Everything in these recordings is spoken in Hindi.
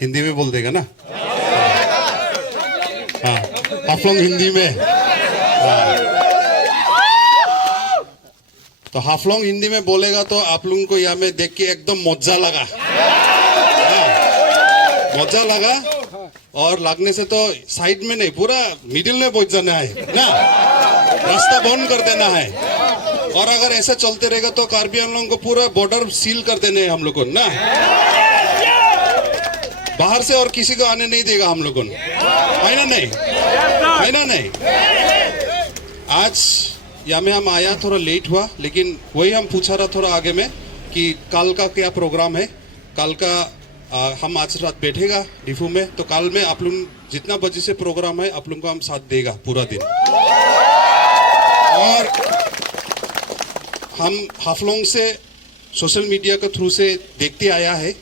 हिंदी में बोल देगा ना? हाँ, आप लोग हिंदी में। तो हाफलोंग हिंदी में बोलेगा तो आप लोगों को यहाँ में देख के एकदम मजा लगा। मजा लगा और लगने से तो साइड में नहीं, पूरा मिडिल में पहुंच जाना है ना, रास्ता बंद कर देना है। और अगर ऐसे चलते रहेगा तो कार्बी आंगलोंग को पूरा बॉर्डर सील कर देने हम लोग को ना, बाहर से और किसी को आने नहीं देगा हम लोग को, है ना नहीं? है ना नहीं? आज यहाँ में हम आया थोड़ा लेट हुआ, लेकिन वही हम पूछा रहा थोड़ा आगे में कि कल का क्या प्रोग्राम है। कल का हम आज रात बैठेगा डिफू में, तो कल में आप लोग जितना बजे से प्रोग्राम है आप लोग को हम साथ देगा पूरा दिन। और हम हाफलोंग से सोशल मीडिया के थ्रू से देखते आया है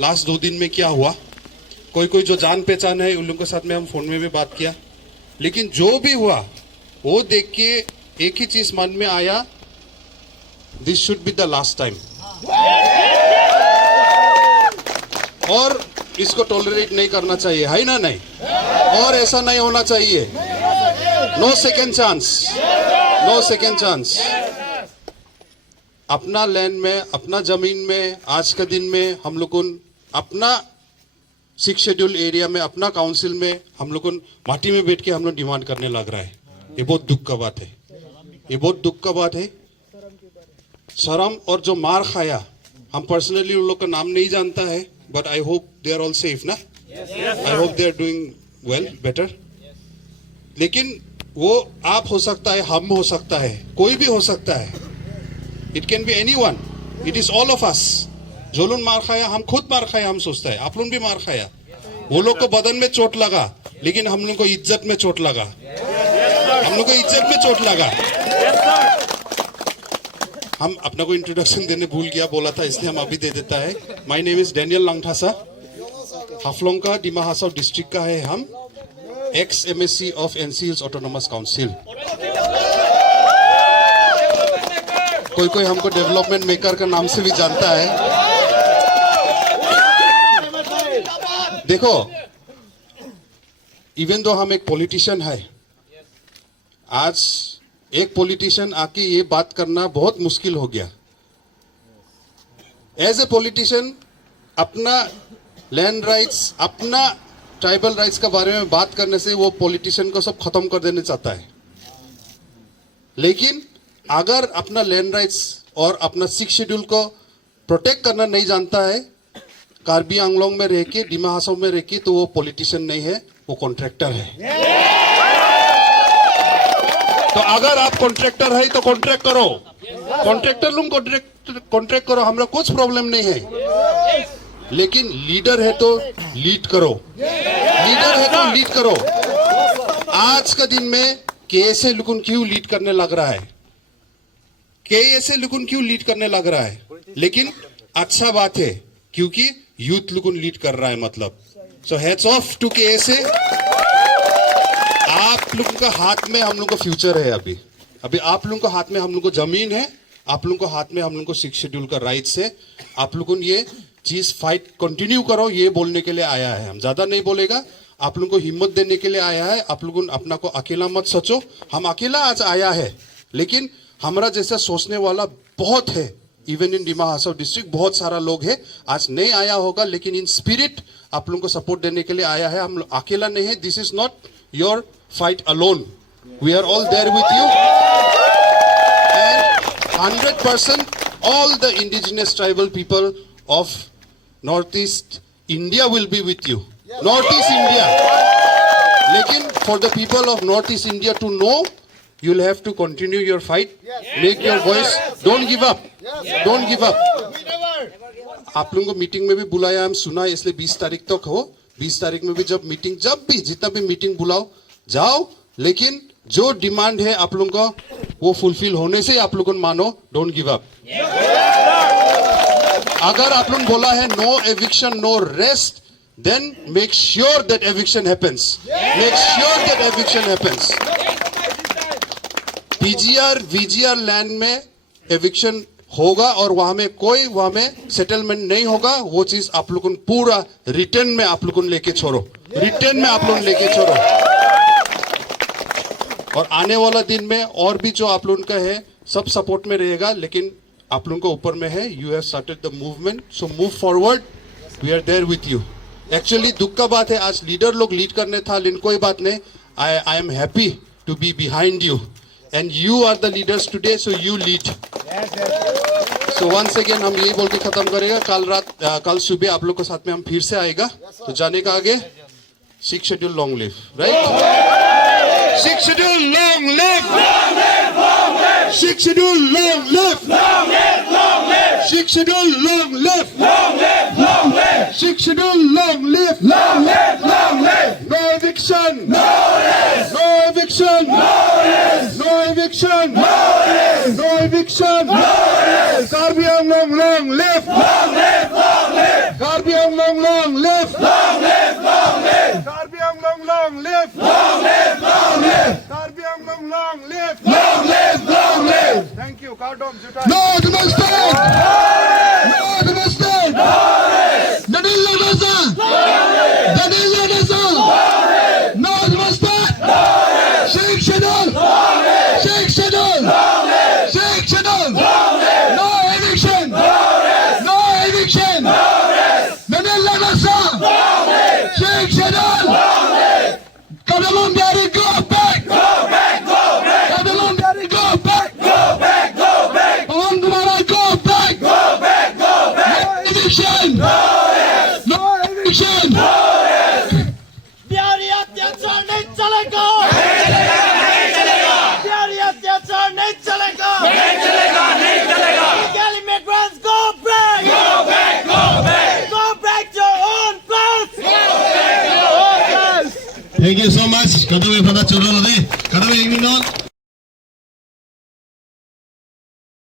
लास्ट 2 दिन में क्या हुआ। कोई कोई जो जान पहचान है उन लोगों के साथ में हम फोन में भी बात किया, लेकिन जो भी हुआ वो देख के एक ही चीज मन में आया, this should be the last time. और इसको टॉलरेट नहीं करना चाहिए, है ना नहीं? और ऐसा नहीं होना चाहिए। No second chance, no second chance. अपना लैंड में, अपना जमीन में, आज के दिन में हम लोग अपना 6 शेड्यूल एरिया में, अपना काउंसिल में हम लोग माटी में बैठ के हम लोग डिमांड करने लग रहा है। ये बहुत दुख का बात है, ये बहुत दुख का बात है। शर्म और जो मार खाया, हम पर्सनली उन लोग का नाम नहीं जानता है, but I hope they are all safe ना, I hope they are doing well, better. लेकिन वो आप हो सकता है, हम हो सकता है, कोई भी हो सकता है। It can be anyone, it is all of us. जो लोग मार खाया, हम खुद मार खाया, हम सोचता है आप लोग भी मार खाया। वो लोग को बदन में चोट लगा, लेकिन हम लोग को इज्जत में चोट लगा, हम लोग को इज्जत में चोट लगा। हम अपना को इंट्रोडक्शन देने भूल गया, बोला था, इसलिए हम अभी दे देता है। My name is Daniel Langthasa, Haflong का डिमा हासाओ डिस्ट्रिक्ट का है हम, ex MSc of NC hills autonomous council. कोई कोई हमको डेवलपमेंट मेकर का नाम से भी जानता है। देखो, इवन दो हम एक पॉलिटिशियन है, आज एक पॉलिटिशियन आके ये बात करना बहुत मुश्किल हो गया। एज ए पॉलिटिशियन अपना लैंड राइट्स, अपना ट्राइबल राइट्स के बारे में बात करने से वो पॉलिटिशियन को सब खत्म कर देना चाहता है। लेकिन अगर अपना लैंड राइट्स और अपना 6 शेड्यूल को प्रोटेक्ट करना नहीं जानता है, कार्बी आंगलोंग में रह के, डिमा हासाओ में रह के, तो वो पॉलिटिशियन नहीं है, वो कॉन्ट्रैक्टर है। तो अगर आप कॉन्ट्रैक्टर है तो कॉन्ट्रैक्ट करो, कॉन्ट्रैक्टर लोग कॉन्ट्रैक्ट करो, हमरा कुछ प्रॉब्लम नहीं है। लेकिन लीडर है तो लीड करो, लीडर है तो लीड करो। आज का दिन में कैसे लुकुन क्यों लीड करने लग रहा है, कैसे लुकुन क्यों लीड करने लग रहा है, लेकिन अच्छा बात है क्योंकि यूथ लुकुन लीड कर रहा है, मतलब। सो हेड्स ऑफ टू कैसे। आप लोगों का हाथ में हम लोग का फ्यूचर है। अभी अभी आप लोगों को हाथ में हम लोग को जमीन है, आप लोगों को हाथ में हम लोग को 6 शेड्यूल का राइट्स है। आप लोगों ये चीज फाइट कंटिन्यू करो, ये बोलने के लिए आया है। हम ज्यादा नहीं बोलेगा, आप लोगों को हिम्मत देने के लिए आया है। आप लोगों अपना को अकेला मत सोचो, हम अकेला आज आया है, लेकिन हमारा जैसा सोचने वाला बहुत है। Even in Dima Hasao district बहुत सारा लोग है, आज नहीं आया होगा, लेकिन इन स्पिरिट आप लोगों को सपोर्ट देने के लिए आया है। हम अकेला नहीं है, this is not your fight alone, we are all there with you, and 100% all the indigenous tribal people of northeast India will be with you, northeast India. Lekin for the people of northeast India to know, you'll have to continue your fight, make your voice, don't give up, don't give up. आप लोगों को मीटिंग में भी बुलाया, हम सुना, इसलिए 20 तारीख तक हो। 20 तारीख में भी जब मीटिंग, जब भी जितना भी मीटिंग बुलाओ जाओ, लेकिन जो डिमांड है आप लोगों का वो फुलफिल होने से आप लोगों को मानो, डोंट गिव अप। अगर आप लोगों बोला है no eviction no rest, then make sure that eviction happens, make sure that eviction happens. PGR VGR land में एविक्शन होगा और वहां में कोई वहां में सेटलमेंट नहीं होगा, वो चीज आप लोगों को पूरा रिटर्न में आप लोगों को लेके छोड़ो, रिटर्न में आप लोगों को लेके छोड़ो। और आने वाला दिन में और भी जो आप लोगों का है सब सपोर्ट में रहेगा, लेकिन आप लोगों को ऊपर में है, you have started the movement, so move forward, we are there with you. Actually दुख का बात है, आज लीडर लोग लीड करने था, लेकिन कोई बात नहीं, I am happy to be behind you and you are the leaders today, so you lead. So once again हम यही बोल के खत्म करेगा, कल सुबह आप लोग के साथ में हम फिर से आएगा। तो जाने का आगे 6 schedule long live, right? 6 schedule long live, 6 schedule long live, 6 schedule long live, 6 schedule long live, no eviction, no eviction, no eviction, no eviction, Karbi Anglong long live, Karbi Anglong long live, Karbi Anglong long live, Karbi Anglong long live. Thank you. Kardom Jutai. No to the state! No to the state! Danilo Nasa! Danilo Nasa! No to the state! Sheikh Shadul! Sheikh Shadul! Sheikh Shadul! No eviction! No eviction! Danilo Nasa! Sheikh Shadul! Kadalon Dari, go back! Kadalon Dari, go back! Pawan Kumara, go back! No eviction! No eviction! Bihari अत्याचार नहीं चलेगा, बिहारी अत्याचार नहीं चलेगा, illegal immigrants go back, go back to your own place. Thank you so much. Kadawe Pada Churano de. Kadawe Ingnon.